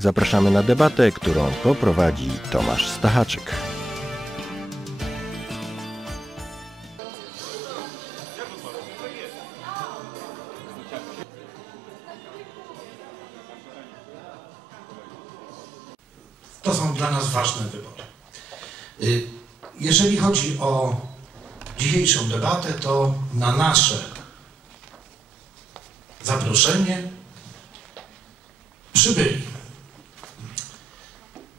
Zapraszamy na debatę, którą poprowadzi Tomasz Stachaczyk. To są dla nas ważne wybory. Y, Jeżeli chodzi o dzisiejszą debatę, to na nasze zaproszenie przybyli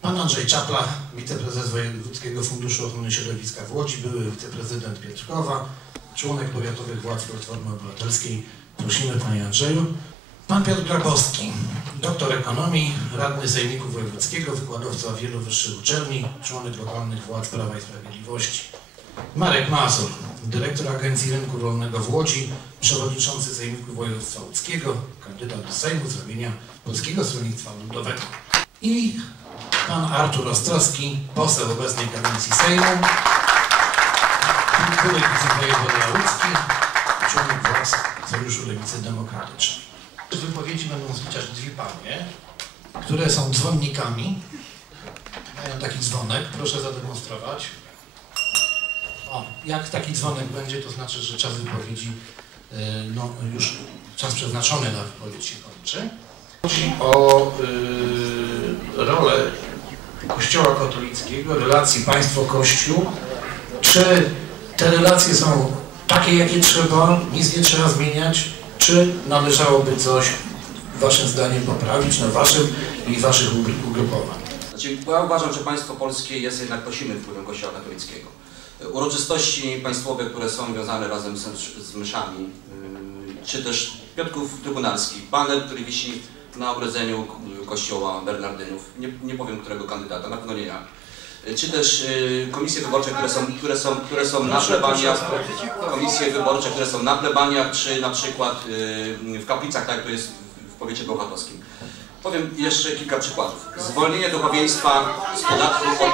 pan Andrzej Czapla, wiceprezes Wojewódzkiego Funduszu Ochrony Środowiska w Łodzi, były wiceprezydent Pietrkowa, członek powiatowych władz Platformy Obywatelskiej. Prosimy panie Andrzeju. Pan Piotr Grabowski, doktor ekonomii, radny Sejmiku Wojewódzkiego, wykładowca wielu wyższych uczelni, członek lokalnych władz Prawa i Sprawiedliwości. Marek Mazur, dyrektor Agencji Rynku Rolnego w Łodzi, przewodniczący Sejmiku Województwa Łódzkiego, kandydat do Sejmu z ramienia Polskiego Stronnictwa Ludowego. I pan Artur Ostrowski, poseł obecnej kadencji Sejmu, były wicewojewoda łódzki, członek władz Sojuszu Lewicy Demokratycznej. Wypowiedzi będą chociaż dwie panie, które są dzwonnikami. Mają taki dzwonek, proszę zademonstrować. O, jak taki dzwonek będzie, to znaczy, że czas wypowiedzi, y, no już czas przeznaczony na wypowiedź się kończy. Chodzi o y, rolę Kościoła katolickiego, relacji państwo-kościół. Czy te relacje są takie, jakie trzeba, nic nie trzeba zmieniać, czy należałoby coś Waszym zdaniem poprawić na Waszym i Waszych ugru- ugrupowań? Znaczy, ja uważam, że państwo polskie jest jednak pod silnym wpływem Kościoła katolickiego. Uroczystości państwowe, które są wiązane razem z, mszami, czy też Piotrków Trybunalski, baner, który wisi na ogrodzeniu kościoła Bernardynów, nie, nie powiem którego kandydata, na pewno nie ja. Czy też yy, komisje wyborcze, które są, które są, które są na plebaniach, komisje wyborcze, które są na plebaniach, czy na przykład yy, w kaplicach, tak jak to jest w- powiecie bełchatowskim. Powiem jeszcze kilka przykładów. Zwolnienie duchowieństwa z podatku od...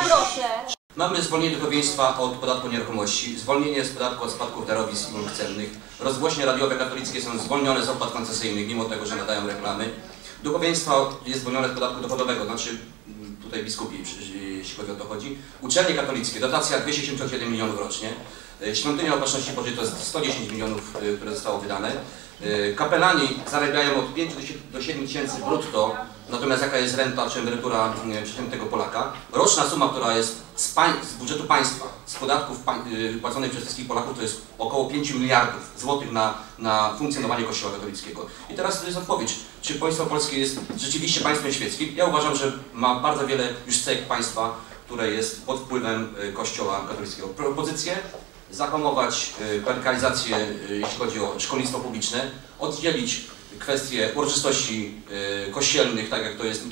Mamy zwolnienie duchowieństwa od podatku nieruchomości, zwolnienie z podatku od spadków darowizn i ulg celnych, rozgłośnie radiowe katolickie są zwolnione z opłat koncesyjnych, mimo tego, że nadają reklamy. Duchowieństwo jest zwolnione z podatku dochodowego, znaczy mm, tutaj biskupi, jeśli chodzi o to chodzi. Uczelnie katolickie, dotacja 277 milionów rocznie. Y, Świątynia Opatrzności Bożej to jest 110 milionów, y, które zostało wydane. Y, Kapelani zarabiają od 5 do sie- do 7 tysięcy brutto, natomiast jaka jest renta czy emerytura y, przeciętnego Polaka? Roczna suma, która jest z, z budżetu państwa, z podatków y, płaconych przez wszystkich Polaków, to jest około 5 miliardów złotych na, na funkcjonowanie Kościoła katolickiego. I teraz to jest odpowiedź, czy państwo polskie jest rzeczywiście państwem świeckim? Ja uważam, że ma bardzo wiele już cech państwa, które jest pod wpływem y, Kościoła katolickiego. Propozycje zahamować y, klerykalizację, y, jeśli chodzi o szkolnictwo publiczne, oddzielić kwestie uroczystości y, kościelnych, tak jak to jest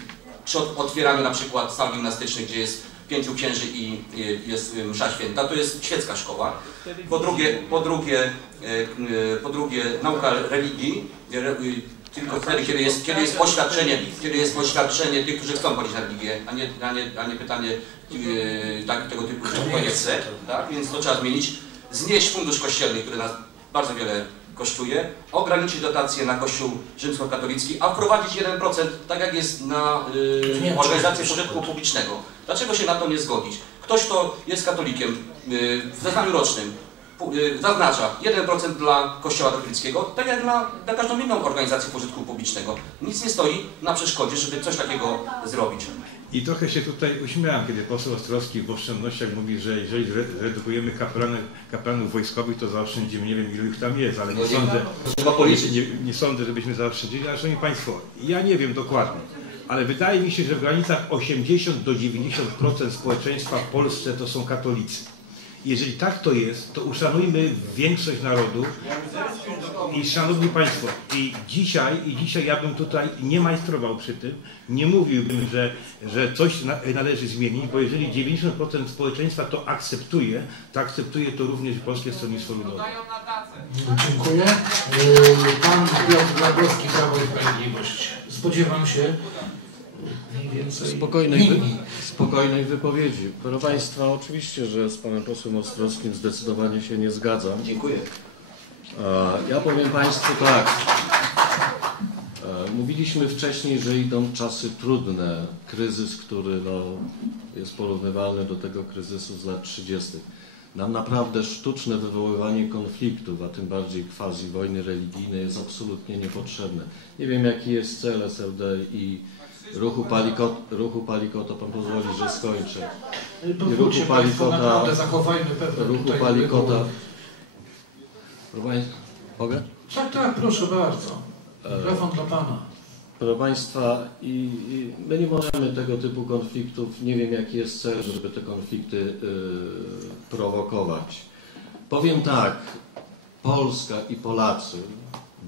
przy ot- otwieraniu na przykład sal gimnastycznych, gdzie jest pięciu księży i jest y, msza święta, to jest świecka szkoła. Po drugie, po drugie, y, po drugie nauka religii, tylko wtedy, kiedy jest, kiedy jest oświadczenie, kiedy jest oświadczenie tych, którzy chcą chodzić na religię, a nie, a nie, a nie pytanie tak, tego typu, że kto nie chce, tak? więc to trzeba zmienić. Znieść fundusz kościelny, który nas bardzo wiele kosztuje, ograniczyć dotacje na Kościół rzymskokatolicki, a wprowadzić 1%, tak jak jest na Niemczech organizację pożytku publicznego. Dlaczego się na to nie zgodzić? Ktoś, kto jest katolikiem yy, w zeznaniu rocznym, y, zaznacza 1% dla Kościoła katolickiego, tak jak dla, dla każdą inną organizację pożytku publicznego. Nic nie stoi na przeszkodzie, żeby coś takiego zrobić. I trochę się tutaj uśmiałam, kiedy poseł Ostrowski w oszczędnościach mówi, że jeżeli kapelany, kaplanów wojskowych, to zaoszczędzimy, nie wiem ilu ich tam jest, ale nie sądzę, Trzeba policzyć. nie, nie sądzę, żebyśmy zaoszczędzili, ale szanowni Państwo, ja nie wiem dokładnie, ale wydaje mi się, że w granicach 80 do 90% społeczeństwa w Polsce to są katolicy. Jeżeli tak to jest, to uszanujmy większość narodu i szanowni Państwo, i dzisiaj, i dzisiaj ja bym tutaj nie majstrował przy tym, nie mówiłbym, że, że coś na, należy zmienić, bo jeżeli 90% społeczeństwa to akceptuje, to akceptuje to również Polskie Stronnictwo Ludowe. Dziękuję. Yy, Pan Piotr Grabowski, Prawo i Sprawiedliwość. Spodziewam się więcej Spokojnej, wy, spokojnej wypowiedzi. Proszę Państwa, oczywiście, że z Panem posłem Ostrowskim zdecydowanie się nie zgadzam. Dziękuję. Ja powiem Państwu tak. Mówiliśmy wcześniej, że idą czasy trudne. Kryzys, który no, jest porównywalny do tego kryzysu z lat 30. Nam naprawdę sztuczne wywoływanie konfliktów, a tym bardziej quasi wojny religijnej jest absolutnie niepotrzebne. Nie wiem jaki jest cel SLD i ruchu Palikot, ruchu Palikota, pan pozwoli, że skończę. Ruchu Palikota- Ruchu Palikota. reguły. Proszę Państwa, mogę? Tak, tak, proszę bardzo. Mikrofon dla Pana. Proszę Państwa, i, i my nie możemy tego typu konfliktów, nie wiem jaki jest cel, żeby te konflikty y, prowokować. Powiem tak, Polska i Polacy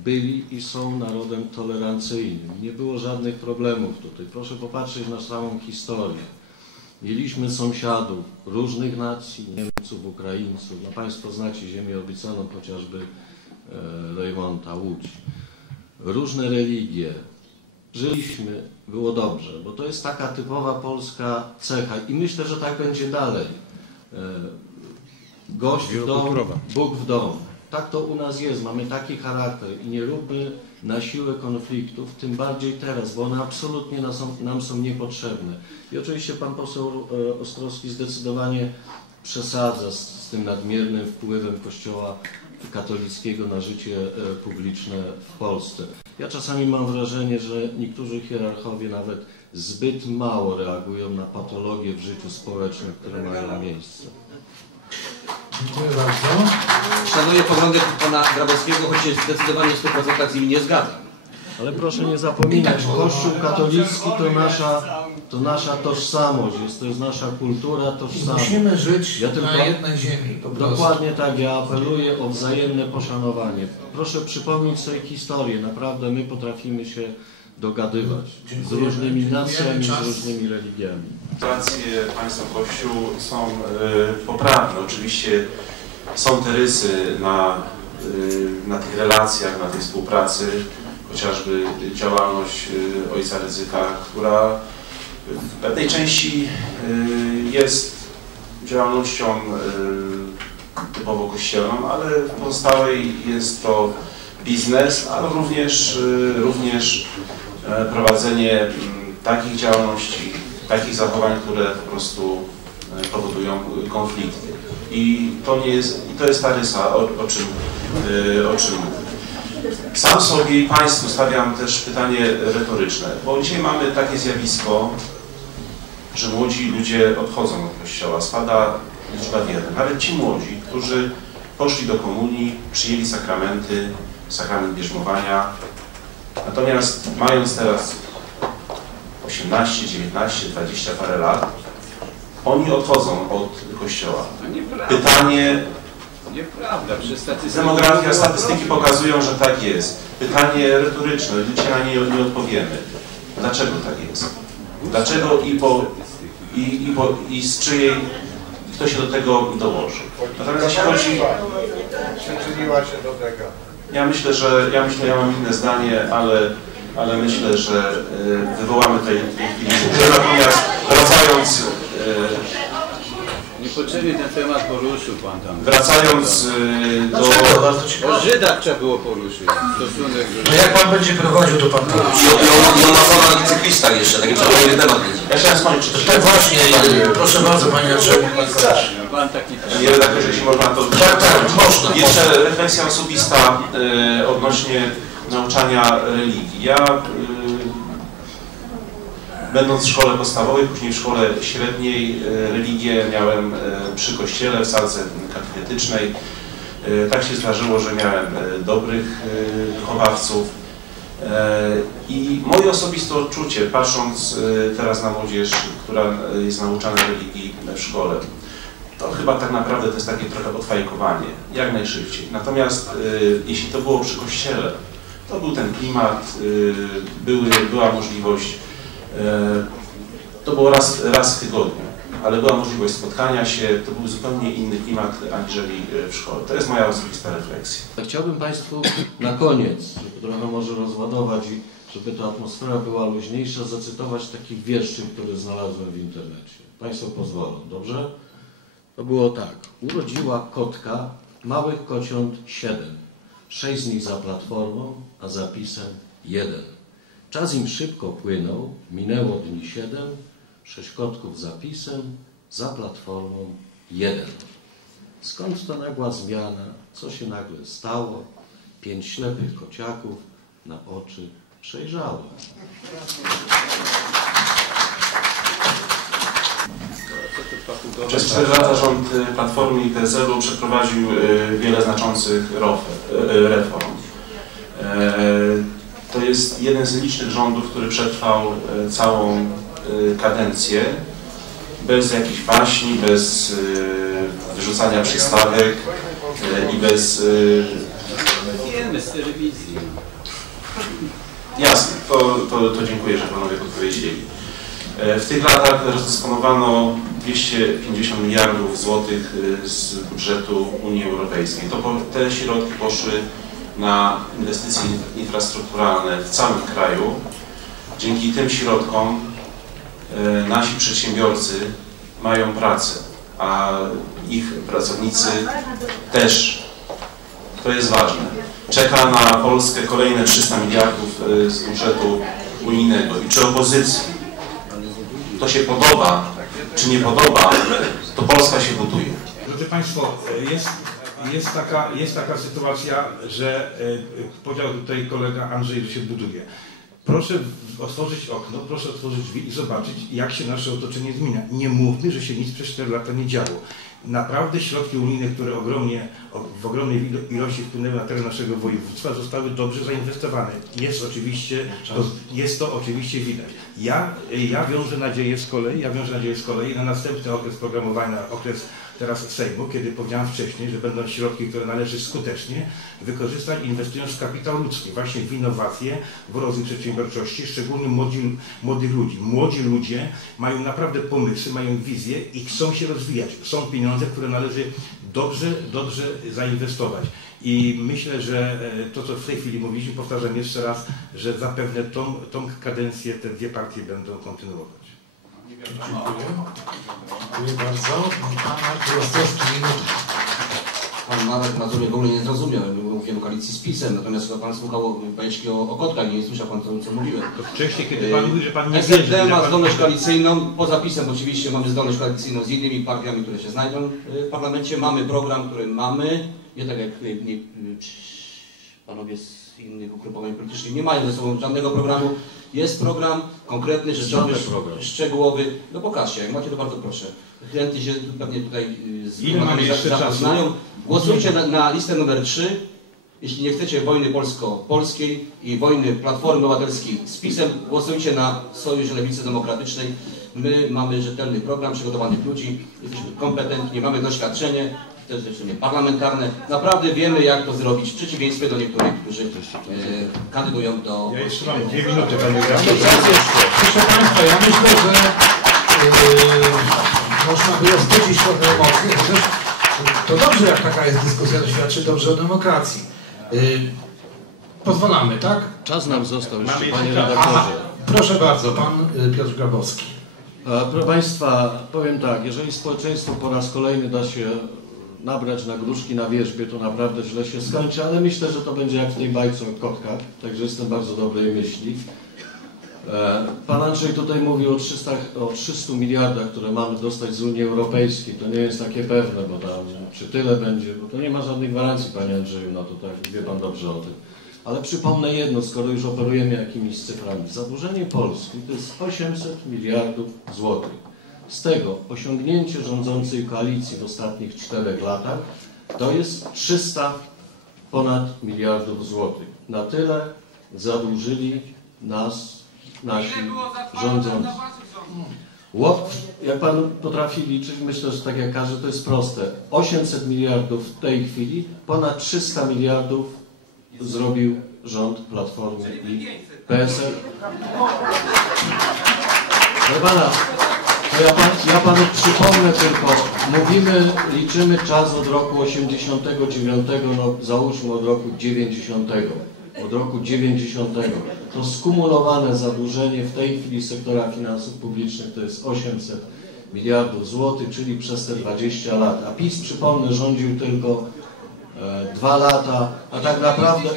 byli i są narodem tolerancyjnym. Nie było żadnych problemów tutaj. Proszę popatrzeć na całą historię. Mieliśmy sąsiadów różnych nacji, Niemców, Ukraińców. No Państwo znacie ziemię obiecaną, chociażby e, Rejmonta, Łódź. Różne religie, żyliśmy, było dobrze, bo to jest taka typowa polska cecha i myślę, że tak będzie dalej. E, Gość w domu, Bóg w domu. Tak to u nas jest, mamy taki charakter i nie róbmy na siłę konfliktów, tym bardziej teraz, bo one absolutnie nam są, nam są niepotrzebne. I oczywiście pan poseł e, Ostrowski zdecydowanie przesadza z, z tym nadmiernym wpływem Kościoła katolickiego na życie e, publiczne w Polsce. Ja czasami mam wrażenie, że niektórzy hierarchowie nawet zbyt mało reagują na patologie w życiu społecznym, które mają miejsce. Dziękuję bardzo. Szanuję poglądy pana Grabowskiego, choć się zdecydowanie w 100% z nimi nie zgadzam. Ale proszę nie zapominać, Kościół katolicki to nasza, to nasza tożsamość, jest, to jest nasza kultura, tożsamość. musimy żyć Ja tylko- na jednej ziemi. Dokładnie tak, ja apeluję o wzajemne poszanowanie. Proszę przypomnieć sobie historię, naprawdę my potrafimy się dogadywać z różnymi nacjami, z różnymi religiami. Relacje państwo-kościół są e, poprawne. Oczywiście są te rysy na, e, na tych relacjach, na tej współpracy, chociażby działalność e, ojca Ryzyka, która w pewnej części jest działalnością typowo kościelną, ale w pozostałej jest to biznes, ale również, również prowadzenie mm, takich działalności, takich zachowań, które po prostu e, powodują konflikty. I to nie jest, to jest ta rysa, o, o czym, e, o czym mówię. Sam sobie i Państwu stawiam też pytanie retoryczne, bo dzisiaj mamy takie zjawisko, że młodzi ludzie odchodzą od kościoła, spada liczba wiernych. Nawet ci młodzi, którzy poszli do komunii, przyjęli sakramenty, sakrament bierzmowania, natomiast mając teraz 18, 19, 20 parę lat, oni odchodzą od kościoła. Pytanie, nieprawda, przez statystykę... demografia, statystyki pokazują, że tak jest. Pytanie retoryczne, dzisiaj na nie nie odpowiemy. Dlaczego tak jest? Dlaczego i po, i, i, po, i z czyjej, kto się do tego dołoży? Natomiast jeśli chodzi, przyczyniła się do tego. Ja myślę, że ja myślę, ja mam inne zdanie, ale, ale myślę, że e, wywołamy tej chwili. Natomiast wracając, e, Niepotrzebnie ten temat poruszył pan tam. wracając e, do... O. Żydach trzeba było poruszyć. Stosunek do No jak Pan będzie prowadził, to Pan poruszy. I o na cyklistach jeszcze, taki przełomowy temat będzie. Ja chciałem skończyć. Tak właśnie, proszę bardzo Panie Jacek. Pan taki... Redaktorze, jeśli można to... Tak, tak, można. Jeszcze refleksja osobista e, odnośnie nauczania religii. Ja e, będąc w szkole podstawowej, później w szkole średniej, e, religię miałem przy kościele w salce katechetycznej. Tak się zdarzyło, że miałem dobrych wychowawców. E, I moje osobiste odczucie, patrząc teraz na młodzież, która jest nauczana religii w szkole, to chyba tak naprawdę to jest takie trochę odfajkowanie, jak najszybciej. Natomiast y, jeśli to było przy kościele, to był ten klimat, y, były, była możliwość, y, to było raz, raz w tygodniu, ale była możliwość spotkania się, to był zupełnie inny klimat aniżeli y, w szkole. To jest moja osobista refleksja. Chciałbym Państwu na koniec, żeby trochę może rozładować i żeby ta atmosfera była luźniejsza, zacytować taki wierszyk, który znalazłem w internecie. Państwo pozwolą, dobrze? To było tak. Urodziła kotka małych kociąt siedem. Sześć z nich za platformą, a zapisem jeden. Czas im szybko płynął, minęło dni siedem, sześć kotków za pisem, za platformą jeden. Skąd ta nagła zmiana? Co się nagle stało? Pięć ślepych kociaków na oczy przejrzało. Przez 4 lata rząd y, Platformy i PSL-u przeprowadził y, wiele znaczących y, reform. E, To jest jeden z licznych rządów, który przetrwał całą kadencję bez jakichś baśni, bez wyrzucania przystawek i bez... Wiemy z telewizji. Jasne, to, to, to dziękuję, że panowie podpowiedzieli. W tych latach rozdysponowano 250 miliardów złotych e, z budżetu Unii Europejskiej. To te środki poszły na inwestycje infrastrukturalne w całym kraju. Dzięki tym środkom e, nasi przedsiębiorcy mają pracę, a ich pracownicy też. To jest ważne. Czeka na Polskę kolejne 300 miliardów e, z budżetu unijnego. I czy opozycji to się podoba, czy nie podoba, to Polska się buduje. Drodzy Państwo, jest, jest, taka, jest taka sytuacja, że e, powiedział tutaj kolega Andrzej, że się buduje. Proszę otworzyć okno, proszę otworzyć drzwi i zobaczyć, jak się nasze otoczenie zmienia. Nie mówmy, że się nic przez 4 lata nie działo. Naprawdę środki unijne, które ogromnie, w ogromnej ilo- ilości wpłynęły na teren naszego województwa, zostały dobrze zainwestowane. Jest oczywiście, to, jest to oczywiście widać. Ja, ja wiążę nadzieję z kolei, ja wiążę nadzieję z kolei na następny okres programowania, okres teraz Sejmu, kiedy powiedziałem wcześniej, że będą środki, które należy skutecznie wykorzystać, inwestując w kapitał ludzki, właśnie w innowacje, w rozwój przedsiębiorczości, szczególnie młodzi, młodych ludzi. Młodzi ludzie mają naprawdę pomysły, mają wizje i chcą się rozwijać. Są pieniądze, które należy dobrze, dobrze zainwestować. I myślę, że e, to, co w tej chwili mówiliśmy, powtarzam jeszcze raz, że zapewne tą, tą kadencję te dwie partie będą kontynuować. Dziękuję. Bardzo. Ostrowski, minuta. Pan Marek Mazurek w ogóle nie zrozumiał, mówiłem o koalicji z PiSem, natomiast Pan słuchał bajeczki o, o kotkach i nie słyszał Pan, co, co mówiłem. To wcześniej, kiedy Pan mówi, że Pan nie wierzy, SLD ile ma pan- zdolność koalicyjną, poza PiSem oczywiście mamy zdolność koalicyjną z innymi partiami, które się znajdą y, w parlamencie. Mamy program, który mamy, nie tak jak y, nie, panowie z innych ugrupowań politycznych nie mają ze sobą żadnego programu. Jest program konkretny, rzeczowy, program. szczegółowy. No pokażcie, jak macie to bardzo proszę. Chętnie się pewnie tutaj y, z Ile mamy programami jeszcze czasu? zapoznają. Głosujcie na, na listę numer 3. Jeśli nie chcecie wojny polsko-polskiej i wojny Platformy Obywatelskiej z PiSem, głosujcie na Sojusz Lewicy Demokratycznej. My mamy rzetelny program, przygotowanych ludzi, jesteśmy kompetentni, mamy doświadczenie, też doświadczenie parlamentarne. Naprawdę wiemy, jak to zrobić, w przeciwieństwie do niektórych, którzy e, kandydują do... Ja jeszcze mam dwie minuty, Panie. Proszę Państwa, ja myślę, że yy, można było wzbudzić trochę emocji, chociaż to dobrze, jak taka jest dyskusja, to świadczy dobrze o demokracji. Yy, pozwalamy, tak? Czas nam został jeszcze, Mamy panie czas. Aha, redaktorze. proszę bardzo, Pan y, Piotr Grabowski. E, Proszę Państwa, powiem tak, jeżeli społeczeństwo po raz kolejny da się nabrać na gruszki na wierzbie, to naprawdę źle się skończy, ale myślę, że to będzie jak w tej bajce o kotkach, także jestem bardzo dobrej myśli. E, Pan Andrzej tutaj mówi o 300, o 300 miliardach, które mamy dostać z Unii Europejskiej. To nie jest takie pewne, bo tam czy tyle będzie, bo to nie ma żadnej gwarancji, Panie Andrzeju, no to tak, wie Pan dobrze o tym. Ale przypomnę jedno, skoro już operujemy jakimiś cyframi. Zadłużenie Polski to jest 800 miliardów złotych. Z tego osiągnięcie rządzącej koalicji w ostatnich czterech latach to jest 300 ponad miliardów złotych. Na tyle zadłużyli nas nasi rządzący. Łot, jak Pan potrafi liczyć, myślę, że tak jak każdy, to jest proste. 800 miliardów w tej chwili, ponad 300 miliardów zrobił rząd Platformy i PSL. Proszę Pana, ja, pan, ja Panu przypomnę tylko, mówimy, liczymy czas od roku 89, no załóżmy od roku 90. Od roku 90. To skumulowane zadłużenie w tej chwili sektora finansów publicznych to jest 800 miliardów złotych, czyli przez te 20 lat. A PiS, przypomnę, rządził tylko e, dwa lata, a tak naprawdę...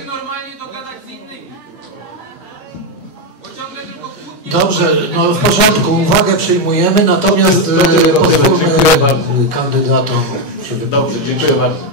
Dobrze, no w porządku, uwagę przyjmujemy, natomiast e, pozwólmy kandydatom się wypowiedzieć. Dobrze, dziękuję bardzo.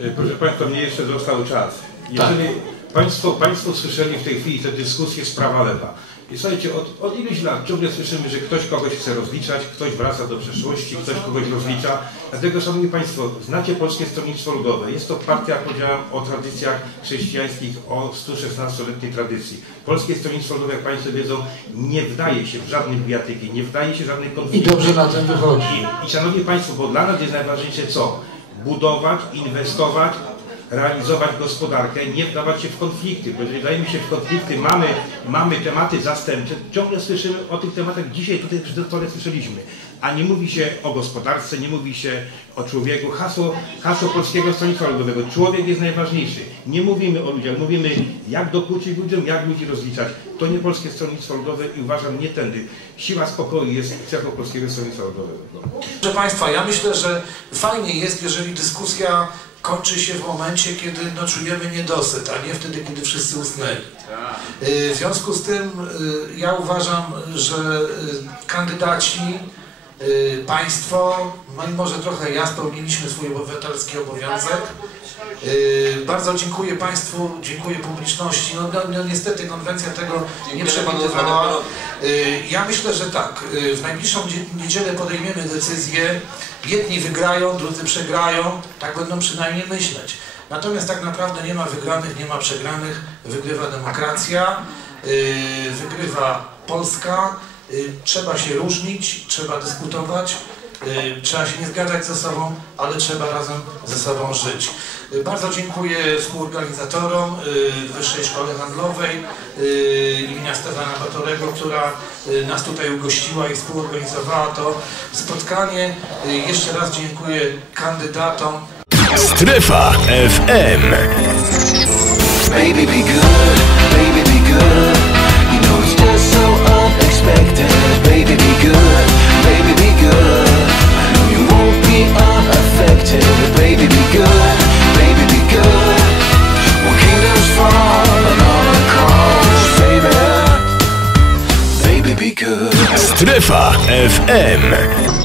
E, Proszę Państwa, mnie jeszcze został czas. Jeżeli Państwo, państwo słyszeli w tej chwili tę dyskusję z prawa lewa. I słuchajcie, od, od iluś lat ciągle słyszymy, że ktoś kogoś chce rozliczać, ktoś wraca do przeszłości, ktoś kogoś rozlicza. Dlatego, Szanowni Państwo, znacie Polskie Stronnictwo Ludowe. Jest to partia, jak powiedziałem, o tradycjach chrześcijańskich, o 116-letniej tradycji. Polskie Stronnictwo Ludowe, jak Państwo wiedzą, nie wdaje się w żadne bijatyki, nie wdaje się w żadne I konflikty. dobrze na tym wychodzi. I, I Szanowni Państwo, bo dla nas jest najważniejsze co? Budować, inwestować, realizować gospodarkę, nie wdawać się w konflikty, bo jeżeli dajemy się w konflikty, mamy, mamy tematy zastępcze, ciągle słyszymy o tych tematach, dzisiaj tutaj przy stole słyszeliśmy, a nie mówi się o gospodarce, nie mówi się o człowieku. Hasło, hasło Polskiego Stronnictwa Ludowego, człowiek jest najważniejszy. Nie mówimy o ludziach, mówimy jak dokuczyć ludziom, jak ludzi rozliczać. To nie Polskie Stronnictwo Ludowe i uważam nie tędy. Siła spokoju jest cechą Polskiego Stronnictwa Ludowego. Proszę Państwa, ja myślę, że fajnie jest, jeżeli dyskusja kończy się w momencie, kiedy no, czujemy niedosyt, a nie wtedy, kiedy wszyscy usnęli. Y, W związku z tym y, ja uważam, że y, kandydaci, państwo, no i może trochę ja spełniliśmy swój obywatelski obowiązek. Bardzo dziękuję Państwu, dziękuję publiczności. No, no, no niestety konwencja tego nie przewidywała. Ja myślę, że tak. W najbliższą dzie- niedzielę podejmiemy decyzję. Jedni wygrają, drudzy przegrają. Tak będą przynajmniej myśleć. Natomiast tak naprawdę nie ma wygranych, nie ma przegranych. Wygrywa demokracja, y, wygrywa Polska. Y, Trzeba się różnić, trzeba dyskutować. y, Trzeba się nie zgadzać ze sobą, ale trzeba razem ze sobą żyć. Bardzo dziękuję współorganizatorom y, Wyższej Szkoły Handlowej y, imienia Stefana Batorego, która y, nas tutaj ugościła i współorganizowała to spotkanie. Jeszcze raz dziękuję kandydatom. Strefa FM. Baby, be good, baby, be good. You know it's just so unexpected. Baby, be good, baby, be good. I know you won't be unaffected. Baby, be good, Strefa FM.